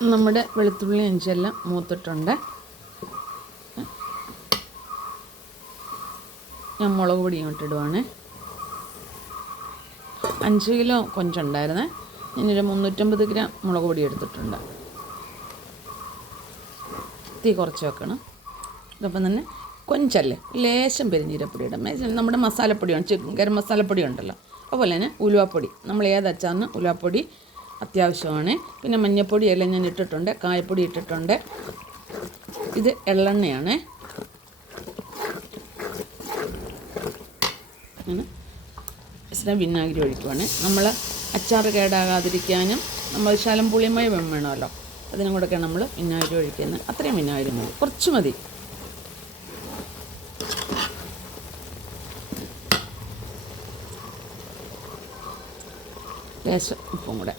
നമ്മുടെ വെളുത്തുള്ളി ഇഞ്ചിയെല്ലാം മൂത്തിട്ടുണ്ട്. ഞാൻ മുളക് പൊടി ഇങ്ങോട്ടിടുവാണ്. 5 കിലോ കൊഞ്ചുണ്ടായിരുന്നേ. ഞാനൊരു 350 ഗ്രാം മുളക് പൊടി എടുത്തിട്ടുണ്ട്. തീ കുറച്ച് വെക്കണം. ഇതപ്പം തന്നെ കൊഞ്ചല്ലേ, ലേശം പെരിഞ്ചീരപ്പൊടി ഇടാം. നമ്മുടെ മസാലപ്പൊടിയാണ്, ഗരം മസാലപ്പൊടി ഉണ്ടല്ലോ, അതുപോലെ തന്നെ ഉലുവാപ്പൊടി. നമ്മൾ ഏത് അച്ചാറിന് ഉലുവാപ്പൊടി അത്യാവശ്യമാണ്. പിന്നെ മഞ്ഞൾപ്പൊടി എല്ലാം ഞാൻ ഇട്ടിട്ടുണ്ട്, കായപ്പൊടി ഇട്ടിട്ടുണ്ട്. ഇത് എള്ളെണ്ണയാണ്. അങ്ങനെ വിനാഗിരി ഒഴിക്കുവാണ്. നമ്മൾ അച്ചാർ കേടാകാതിരിക്കാനും നമ്മൾ ശകലം പുളിമയം വേണമല്ലോ, അതിനും കൂടെയൊക്കെ നമ്മൾ വിനാഗിരി ഒഴിക്കുന്നത്. അത്രയും വിനാഗിരി മതി, കുറച്ച് മതി. ലേശം ഉപ്പും കൂടെ.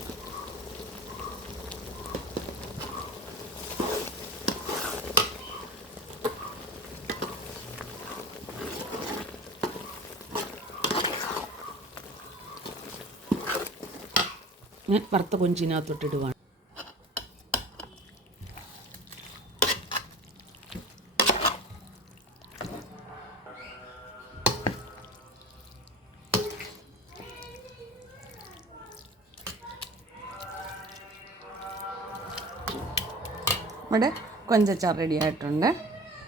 ഞാൻ വറുത്ത കൊഞ്ചിനകത്തോട്ടിടുവാണ്. ഇവിടെ കൊഞ്ചച്ചാർ റെഡി ആയിട്ടുണ്ട്.